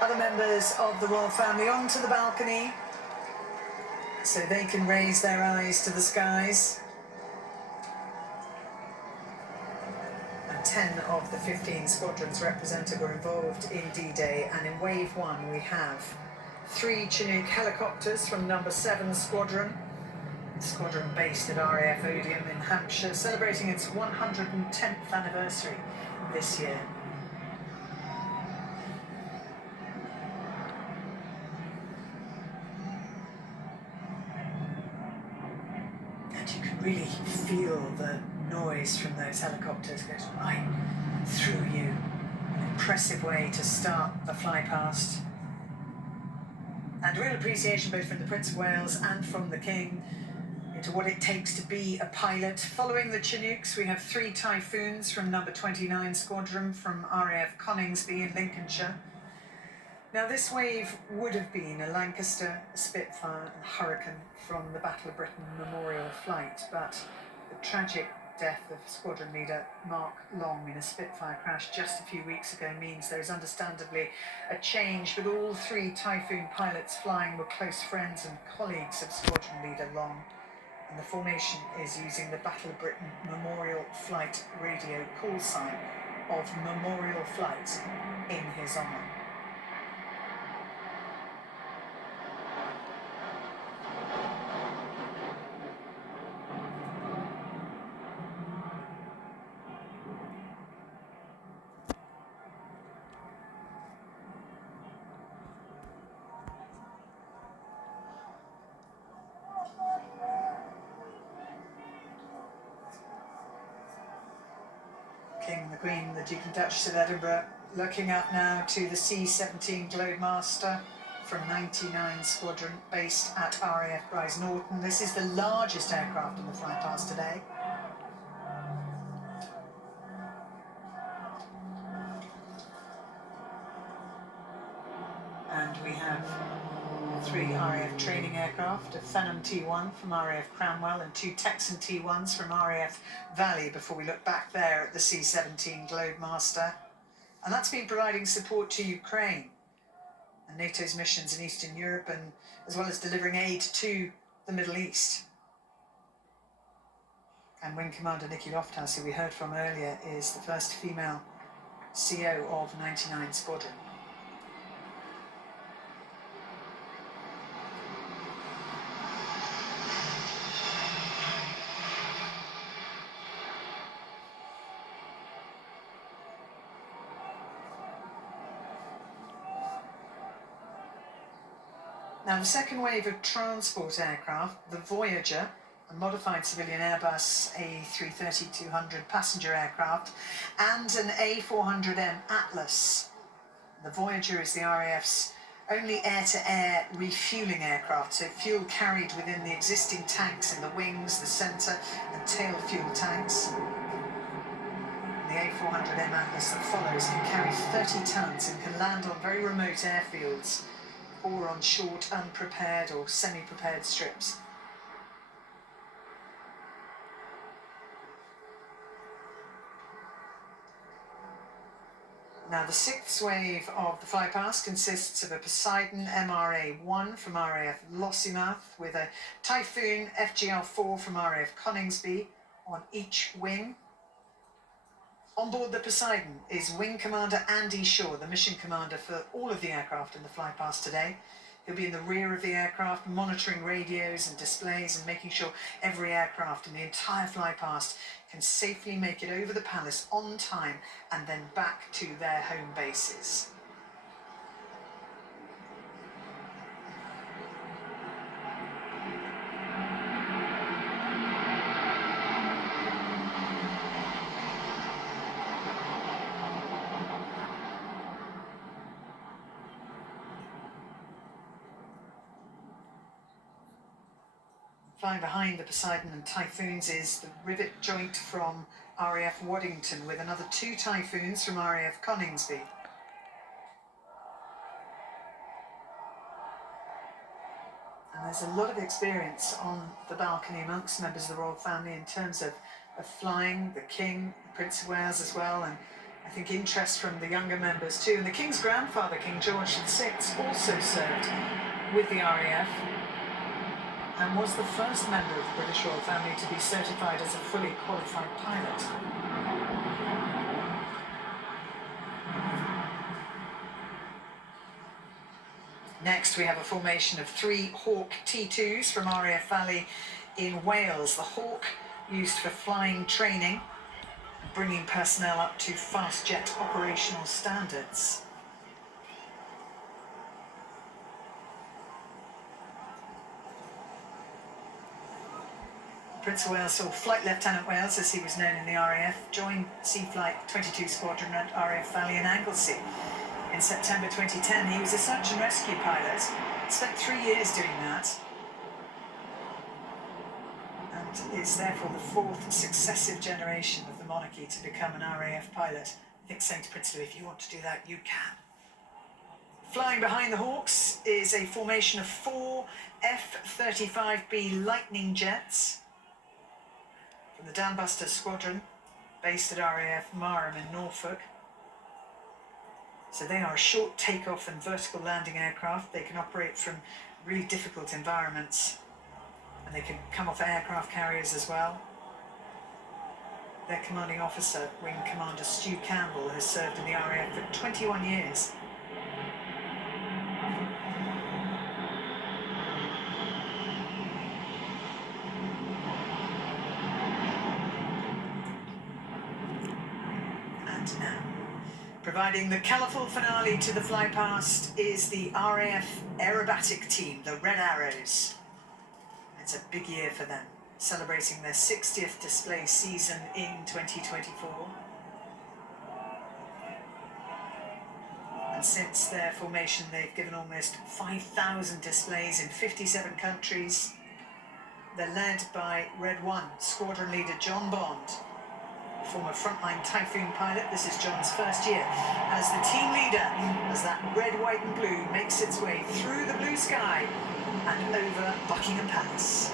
Other members of the royal family onto the balcony so they can raise their eyes to the skies. And 10 of the 15 squadrons represented were involved in D-Day, and in Wave 1 we have 3 Chinook helicopters from number 7 Squadron, based at RAF Odium in Hampshire, celebrating its 110th anniversary this year. And you can really feel the noise from those helicopters goes right through you. An impressive way to start the Flypast. And real appreciation both from the Prince of Wales and from the King into what it takes to be a pilot. Following the Chinooks, we have 3 Typhoons from number 29 Squadron from RAF Coningsby in Lincolnshire. Now this wave would have been a Lancaster, a Spitfire and Hurricane from the Battle of Britain Memorial flight, but the tragic death of squadron leader Mark Long in a Spitfire crash just a few weeks ago means there is understandably a change, but all 3 Typhoon pilots flying were close friends and colleagues of squadron leader Long, and the formation is using the Battle of Britain Memorial Flight radio call sign of Memorial Flight in his honour. King, the Queen, the Duke and Duchess of Edinburgh, looking up now to the C-17 Globemaster from 99 Squadron, based at RAF Brize Norton. This is the largest aircraft in the Flypast today. And we have 3 RAF training aircraft, a Phenom T1 from RAF Cranwell and 2 Texan T1s from RAF Valley, before we look back there at the C-17 Globemaster. And that's been providing support to Ukraine and NATO's missions in Eastern Europe, and as well as delivering aid to the Middle East. And Wing Commander Nikki Lofthouse, who we heard from earlier, is the first female CO of 99 Squadron. Now, the second wave of transport aircraft, the Voyager, a modified civilian Airbus A330-200 passenger aircraft, and an A400M Atlas. The Voyager is the RAF's only air-to-air refuelling aircraft, so fuel carried within the existing tanks in the wings, the centre and tail fuel tanks. The A400M Atlas that follows can carry 30 tonnes and can land on very remote airfields or on short, unprepared or semi-prepared strips. Now, the 6th wave of the Flypast consists of a Poseidon MRA-1 from RAF Lossiemouth with a Typhoon FGL-4 from RAF Coningsby on each wing. On board the Poseidon is Wing Commander Andy Shaw, the mission commander for all of the aircraft in the Flypast today. He'll be in the rear of the aircraft, monitoring radios and displays and making sure every aircraft in the entire Flypast can safely make it over the palace on time and then back to their home bases. Flying behind the Poseidon and Typhoons is the Rivet Joint from RAF Waddington, with another 2 Typhoons from RAF Coningsby. And there's a lot of experience on the balcony amongst members of the royal family in terms of flying, the King, the Prince of Wales as well, and I I think, interest from the younger members too. And the King's grandfather, King George VI, also served with the RAF and was the first member of the British royal family to be certified as a fully qualified pilot. Next, we have a formation of 3 Hawk T2s from RAF Valley in Wales. The Hawk used for flying training, bringing personnel up to fast jet operational standards. Prince of Wales, or Flight Lieutenant Wales as he was known in the RAF, joined Sea Flight 22 Squadron at RAF Valley in Anglesey. In September 2010, he was a search and rescue pilot, spent 3 years doing that, and is therefore the 4th successive generation of the monarchy to become an RAF pilot. I think saying to Prince Louis, if you want to do that, you can. Flying behind the Hawks is a formation of 4 F-35B Lightning jets from the Dambuster Squadron, based at RAF Marham in Norfolk. So they are a short takeoff and vertical landing aircraft. They can operate from really difficult environments, and they can come off aircraft carriers as well. Their commanding officer, Wing Commander Stu Campbell, has served in the RAF for 21 years. And now, providing the colourful finale to the Flypast is the RAF aerobatic team, the Red Arrows. It's a big year for them, celebrating their 60th display season in 2024. And since their formation, they've given almost 5,000 displays in 57 countries. They're led by Red 1 Squadron Leader John Bond, former frontline Typhoon pilot. This is John's first year as the team leader, as that red, white and blue makes its way through the blue sky and over Buckingham Palace.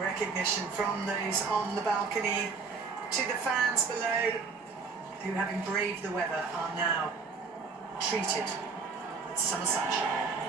Recognition from those on the balcony to the fans below, who, having braved the weather, are now treated with summer sunshine.